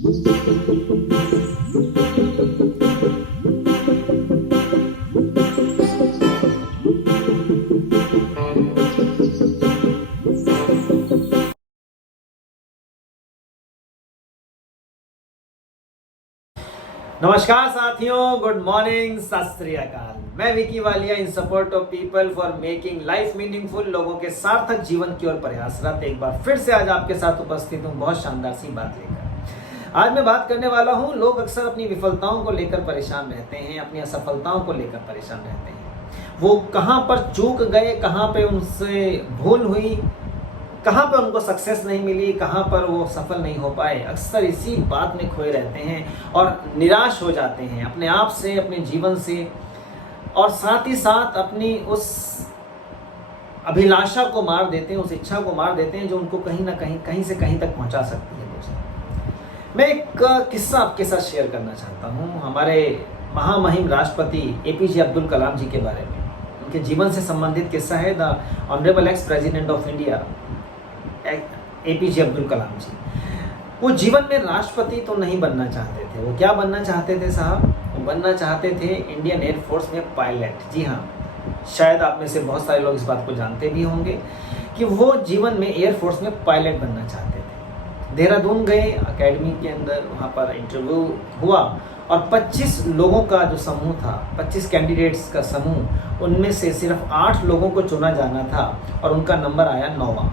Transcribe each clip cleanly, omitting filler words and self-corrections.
नमस्कार साथियों, good morning, सत श्री अकाल। मैं विकी वालिया इन support of people for making life meaningful, लोगों के सार्थक जीवन की ओर प्रयासरत एक बार फिर से आज आपके साथ उपस्थित हूँ बहुत शानदार सी बात लेकर। आज मैं बात करने वाला हूँ, लोग अक्सर अपनी विफलताओं को लेकर परेशान रहते हैं, अपनी असफलताओं को लेकर परेशान रहते हैं। वो कहाँ पर चूक गए, कहाँ पे उनसे भूल हुई, कहाँ पर उनको सक्सेस नहीं मिली, कहाँ पर वो सफल नहीं हो पाए, अक्सर इसी बात में खोए रहते हैं और निराश हो जाते हैं अपने आप से, अपने जीवन से, और साथ ही साथ अपनी उस अभिलाषा को मार देते हैं, उस इच्छा को मार देते हैं जो उनको कहीं ना कहीं से कहीं तक पहुंचा सकती है। दोस्तों, मैं एक किस्सा आपके साथ शेयर करना चाहता हूँ हमारे महामहिम राष्ट्रपति एपीजे अब्दुल कलाम जी के बारे में। उनके जीवन से संबंधित किस्सा है। The honourable ex president of India APJ Abdul Kalam ji, वो जीवन में राष्ट्रपति तो नहीं बनना चाहते थे। वो क्या बनना चाहते थे साहब? वो बनना चाहते थे इंडियन एयरफोर्स में पायलट। जी हाँ, शायद आप में से बहुत सारे लोग इस बात को जानते भी होंगे कि वो जीवन में एयरफोर्स में पायलट बनना चाहते थे। देहरादून गए, अकेडमी के अंदर वहाँ पर इंटरव्यू हुआ और 25 लोगों का जो समूह था, 25 कैंडिडेट्स का समूह, उनमें से सिर्फ 8 लोगों को चुना जाना था और उनका नंबर आया 9वां।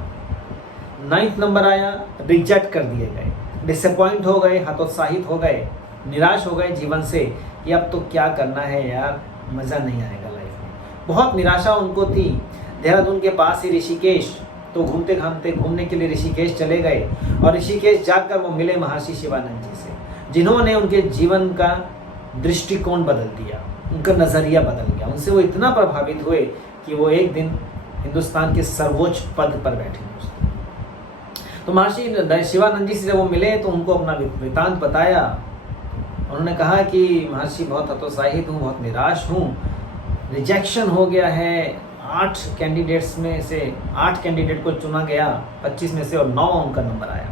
9th नंबर आया, रिजेक्ट कर दिए गए, डिसअपॉइंट हो गए, हतोत्साहित हो गए, निराश हो गए जीवन से कि अब तो क्या करना है यार, मज़ा नहीं आएगा लाइफ में। बहुत निराशा उनको थी। देहरादून के पास ही ऋषिकेश, तो घूमते घामते घूमने के लिए ऋषिकेश चले गए और ऋषिकेश जाकर वो मिले महर्षि शिवानंद जी से, जिन्होंने उनके जीवन का दृष्टिकोण बदल दिया, उनका नज़रिया बदल गया। उनसे वो इतना प्रभावित हुए कि वो एक दिन हिंदुस्तान के सर्वोच्च पद पर बैठे। तो महर्षि शिवानंद जी से जब वो मिले तो उनको अपना वृतांत बताया। उन्होंने कहा कि महर्षि, बहुत हतोत्साहित हूँ, बहुत निराश हूँ, रिजेक्शन हो गया है। 8 कैंडिडेट्स में से 8 कैंडिडेट को चुना गया 25 में से, और 9वां उनका नंबर आया।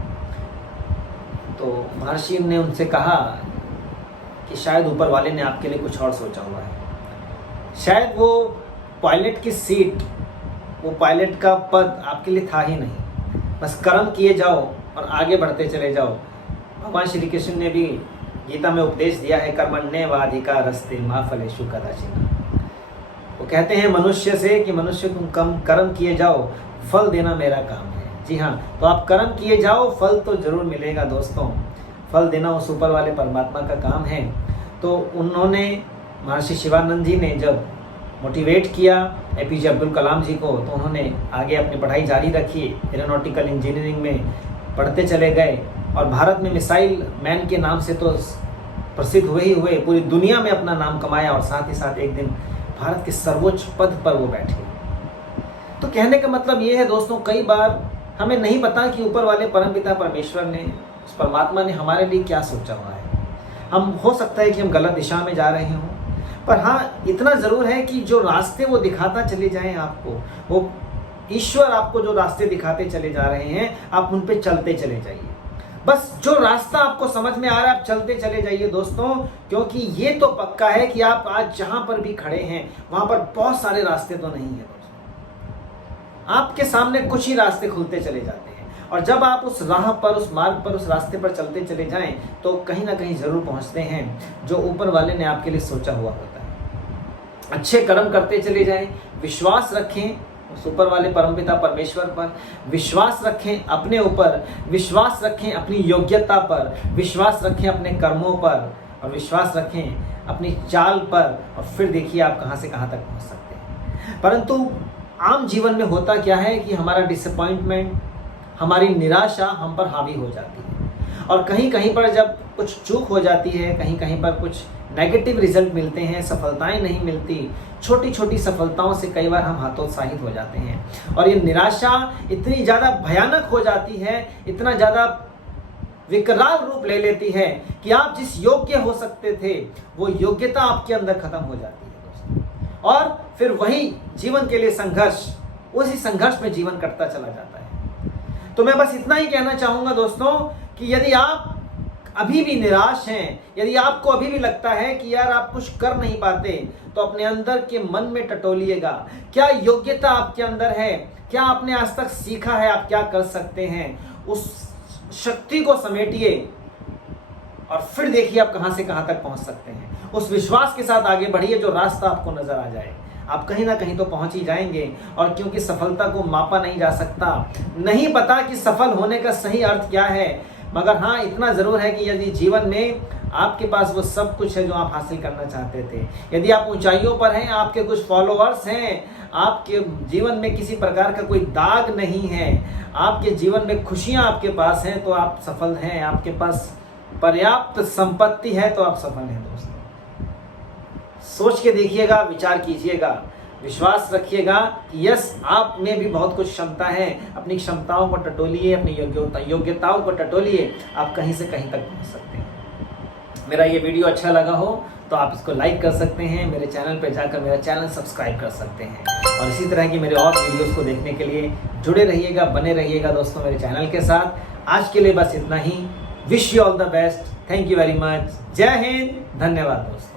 तो महर्षि ने उनसे कहा कि शायद ऊपर वाले ने आपके लिए कुछ और सोचा हुआ है। शायद वो पायलट की सीट, वो पायलट का पद आपके लिए था ही नहीं। बस कर्म किए जाओ और आगे बढ़ते चले जाओ। भगवान श्री कृष्ण ने भी गीता में उपदेश दिया है, कर्मण्येवाधिकारस्ते मा फलेषु कदाचन। वो कहते हैं मनुष्य से कि मनुष्य तुम कम कर्म किए जाओ, फल देना मेरा काम है। जी हाँ, तो आप कर्म किए जाओ, फल तो जरूर मिलेगा दोस्तों। फल देना उस ऊपर वाले परमात्मा का काम है। तो उन्होंने, महर्षि शिवानंद जी ने जब मोटिवेट किया एपीजे अब्दुल कलाम जी को, तो उन्होंने आगे अपनी पढ़ाई जारी रखी, एरोनॉटिकल इंजीनियरिंग में पढ़ते चले गए और भारत में मिसाइल मैन के नाम से तो प्रसिद्ध हुए ही हुए, पूरी दुनिया में अपना नाम कमाया और साथ ही साथ एक दिन भारत के सर्वोच्च पद पर वो बैठे। तो कहने का मतलब ये है दोस्तों, कई बार हमें नहीं पता कि ऊपर वाले परमपिता परमेश्वर ने, उस परमात्मा ने हमारे लिए क्या सोचा हुआ है। हम, हो सकता है कि हम गलत दिशा में जा रहे हों, पर हाँ, इतना ज़रूर है कि जो रास्ते वो दिखाता चले जाएं आपको, वो ईश्वर आपको जो रास्ते दिखाते चले जा रहे हैं, आप उन पे चलते चले जाइए। बस जो रास्ता आपको समझ में आ रहा है, आप चलते चले जाइए दोस्तों, क्योंकि ये तो पक्का है कि आप आज जहाँ पर भी खड़े हैं वहाँ पर बहुत सारे रास्ते तो नहीं हैं दोस्तों। आपके सामने कुछ ही रास्ते खुलते चले जाते हैं, और जब आप उस राह पर, उस मार्ग पर, उस रास्ते पर चलते चले जाएं तो कहीं ना कहीं ज़रूर पहुंचते हैं जो ऊपर वाले ने आपके लिए सोचा हुआ होता है। अच्छे कर्म करते चले जाएं, विश्वास रखें उस ऊपर वाले परमपिता परमेश्वर पर, विश्वास रखें अपने ऊपर, विश्वास रखें अपनी योग्यता पर, विश्वास रखें अपने कर्मों पर, और विश्वास रखें अपनी चाल पर, और फिर देखिए आप कहाँ से कहाँ तक पहुँच सकते हैं। परंतु आम जीवन में होता क्या है कि हमारा डिसअपॉइंटमेंट, हमारी निराशा हम पर हावी हो जाती है, और कहीं कहीं पर जब कुछ चूक हो जाती है, कहीं कहीं पर कुछ नेगेटिव रिजल्ट मिलते हैं, सफलताएं नहीं मिलती, छोटी छोटी सफलताओं से कई बार हम हतोत्साहित हो जाते हैं, और ये निराशा इतनी ज़्यादा भयानक हो जाती है, इतना ज़्यादा विकराल रूप ले लेती है कि आप जिस योग्य हो सकते थे वो योग्यता आपके अंदर खत्म हो जाती है दोस्तों, और फिर वही जीवन के लिए संघर्ष, उसी संघर्ष में जीवन कटता चला जाता है। तो मैं बस इतना ही कहना चाहूँगा दोस्तों कि यदि आप अभी भी निराश हैं, यदि आपको अभी भी लगता है कि यार आप कुछ कर नहीं पाते, तो अपने अंदर के मन में टटोलिएगा। क्या योग्यता आपके अंदर है? क्या आपने आज तक सीखा है? आप क्या कर सकते हैं? उस शक्ति को समेटिए और फिर देखिए आप कहां से कहां तक पहुंच सकते हैं। उस विश्वास के साथ आगे बढ़िए जो रास्ता आपको नजर आ जाए। आप कहीं ना कहीं तो पहुंच ही जाएंगे। और क्योंकि सफलता को मापा नहीं जा सकता, नहीं पता कि सफल होने का सही अर्थ क्या है, मगर हाँ इतना जरूर है कि यदि जीवन में आपके पास वो सब कुछ है जो आप हासिल करना चाहते थे, यदि आप ऊंचाइयों पर हैं, आपके कुछ फॉलोअर्स हैं, आपके जीवन में किसी प्रकार का कोई दाग नहीं है, आपके जीवन में खुशियां आपके पास हैं, तो आप सफल हैं। आपके पास पर्याप्त संपत्ति है तो आप सफल हैं दोस्तों। सोच के देखिएगा, विचार कीजिएगा, विश्वास रखिएगा कि यस आप में भी बहुत कुछ क्षमता है। अपनी क्षमताओं को टटोलिए, अपनी योग्यताओं को टटोलिए, आप कहीं से कहीं तक पहुंच सकते हैं। मेरा ये वीडियो अच्छा लगा हो तो आप इसको लाइक कर सकते हैं, मेरे चैनल पर जाकर मेरा चैनल सब्सक्राइब कर सकते हैं, और इसी तरह की मेरे और वीडियोस को देखने के लिए जुड़े रहिएगा, बने रहिएगा दोस्तों मेरे चैनल के साथ। आज के लिए बस इतना ही। Wish you all the best. Thank you very much. जय हिंद। धन्यवाद दोस्तों।